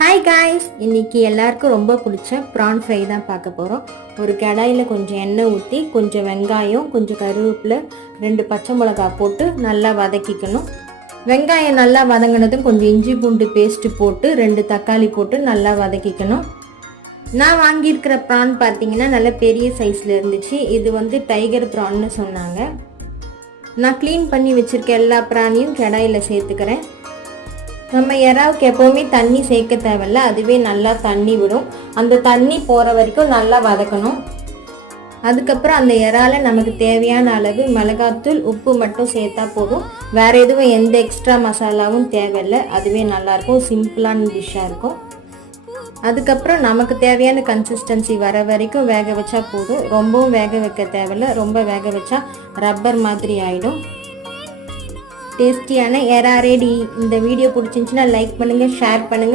Hi guys, இன்னைக்கு எல்லாருக்கும் ரொம்ப பிடிச்ச ப்ரான் ஃப்ரை தான் பார்க்க போகிறோம். ஒரு கடாயில் கொஞ்சம் எண்ணெய் ஊற்றி கொஞ்சம் வெங்காயம், கொஞ்சம் கருவேப்பிலை, 2 பச்சை மிளகாய் போட்டு நல்லா வதக்கிக்கணும். வெங்காயம் நல்லா வதங்கினதும் கொஞ்சம் இஞ்சி பூண்டு பேஸ்ட்டு போட்டு 2 தக்காளி போட்டு நல்லா வதக்கிக்கணும். நான் வாங்கியிருக்கிற ப்ரான் பார்த்தீங்கன்னா நல்ல பெரிய சைஸில் இருந்துச்சு. இது டைகர் ப்ரான்னு சொன்னாங்க. நான் க்ளீன் பண்ணி வச்சுருக்க எல்லா ப்ரானையும் கடாயில் சேர்த்துக்கிறேன். நம்ம எறாவுக்கு எப்போவுமே தண்ணி சேர்க்க தேவையில்ல, அதுவே நல்லா தண்ணி விடும். அந்த தண்ணி போகிற வரைக்கும் நல்லா வதக்கணும். அதுக்கப்புறம் அந்த எறால நமக்கு தேவையான அளவு மிளகாத்தூள், உப்பு மட்டும் சேர்த்தா போதும். வேறு எதுவும் எந்த எக்ஸ்ட்ரா மசாலாவும் தேவையில்லை. அதுவே நல்லாயிருக்கும், சிம்பிளான டிஷ்ஷாக இருக்கும். அதுக்கப்புறம் நமக்கு தேவையான கன்சிஸ்டன்சி வர வரைக்கும் வேக வச்சா போதும். ரொம்பவும் வேக வைக்க தேவையில்லை, ரொம்ப வேக வச்சா ரப்பர் மாதிரி ஆகிடும். டேஸ்டியான எறா ரெடி. இந்த வீடியோ பிடிச்சிருந்துச்சுன்னா லைக் பண்ணுங்கள், ஷேர் பண்ணுங்கள்.